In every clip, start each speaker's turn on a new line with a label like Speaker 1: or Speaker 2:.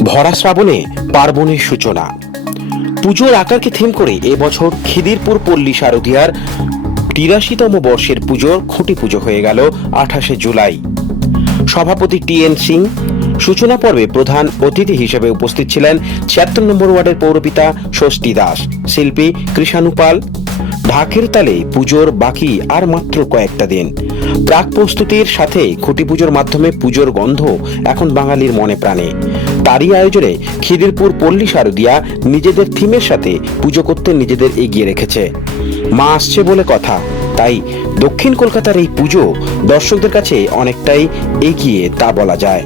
Speaker 1: ভরা শ্রাবণে পার্বণের সূচনা। পুজোর আকারকে থিম করে এবছর খিদিরপুর পল্লী শারদিয়ার তিরাশিতম বর্ষের পুজোর খুঁটি পুজো হয়ে গেল আঠাশে জুলাই। সভাপতি টি এন সিং, সূচনা পর্বে প্রধান অতিথি হিসেবে উপস্থিত ছিলেন ছিয়াত্তর নম্বর ওয়ার্ডের পৌরপিতা ষষ্ঠী দাস, শিল্পী কৃষাণু পাল। ঢাকের তালে পুজোর বাকি আর মাত্র কয়েকটা দিন। প্রাক প্রস্তুতির সাথে খুঁটি পুজোর মাধ্যমে পুজোর গন্ধ এখন বাঙালির মনে প্রাণে। তারই আয়োজনে খিদিরপুর পল্লী শারদিয়া নিজেদের থিমের সাথে পুজো করতে নিজেদের এগিয়ে রেখেছে। মা আসছে বলে কথা, তাই দক্ষিণ কলকাতার এই পুজো দর্শকদের কাছে অনেকটাই এগিয়ে তা বলা যায়।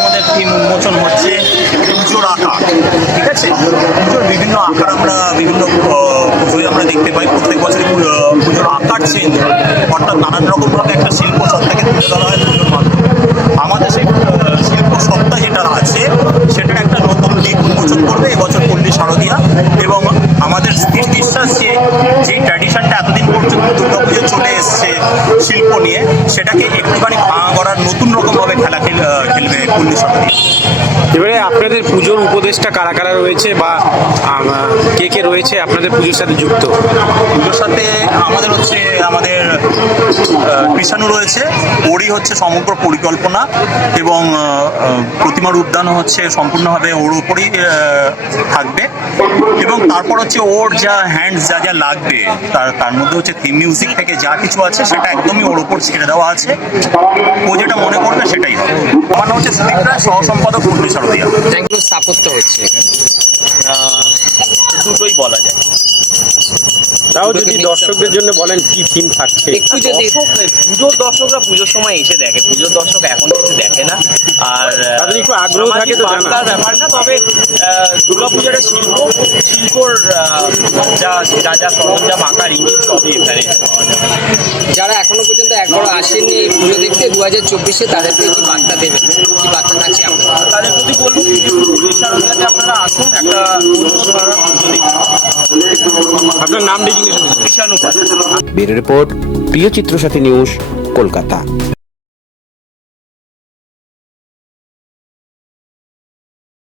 Speaker 2: আমাদের থিম উন্মোচন হচ্ছে, পুজোর আকার, ঠিক আছে? পুজোর বিভিন্ন আকার আমরা, বিভিন্ন পুজোয় আমরা দেখতে পাই। প্রত্যেক বছরই পুজোর আকার চেঞ্জ হয়। অর্থাৎ নানান রকমভাবে একটা শিল্প সত্তাকে তুলে ধরা হয় আমাদের সেই শিল্প সত্তা যেটা আছে সেটার সেটাকে একটুখানি ভাঙা করার নতুন রকমভাবে খেলা খেল- খেলবে পল্লী শারদিয়া
Speaker 3: এবারে আপনাদের পুজোর উপদেশটা কারা কারা রয়েছে বা কে কে রয়েছে আপনাদের পুজোর সাথে যুক্ত?
Speaker 2: পুজোর সাথে আমাদের হচ্ছে আমাদের কৃষাণু রয়েছে ওরই হচ্ছে সমগ্র পরিকল্পনা এবং প্রতিমার উদ্যান হচ্ছে সম্পূর্ণভাবে ওর উপরেই থাকবে এবং তারপর হচ্ছে ওর যা হ্যান্ডস যা যা লাগবে তার তার মধ্যে হচ্ছে থিম মিউজিক থেকে যা কিছু আছে সেটা একদমই ওর উপর ছেড়ে দেওয়া আছে। ও যেটা মনে করবে সেটাই হবে। আমার নাম হচ্ছে সুদীপ রায় সহ সম্পাদক পূর্ণি শারদিয়া।
Speaker 4: যেগুলো স্থাপত্য হচ্ছে এখানে।
Speaker 2: দুটোই বলা যায়।
Speaker 3: তাও যদি দর্শকদের জন্য বলেন কি থিম থাকছে?
Speaker 4: একটু যদি
Speaker 5: পুজোর দর্শকরা পুজোর সময় এসে দেখে। পুজোর দর্শক এখন কিছু দেখে না। আর
Speaker 3: তাদের একটু আগ্রহ থাকে তো
Speaker 5: সামাজিক
Speaker 3: জানা।
Speaker 5: বার্তার ব্যাপার না তবে দুর্গা পুজোর শিল্প শিল্পর যা যা যা সরঞ্জাম আকার ইঙ্গিত সবই এখানে পাওয়া যাবে।
Speaker 4: যারা এখনও পর্যন্ত একবারও আসেননি এই পুজো দেখতে দু হাজার চব্বিশে তাদেরকে কি বার্তা দেবেন? কি বার্তা থাকছে আপনার
Speaker 5: তাদের প্রতি বলব পুজোর আপনারা আসুন একটা অন্য ধরনের পুজো দেখুন
Speaker 3: আপনার নাম ডেজিগনেশন
Speaker 1: ব্যুরো রিপোর্ট প্রিয় চিত্র সাথী নিউজ কলকাতা।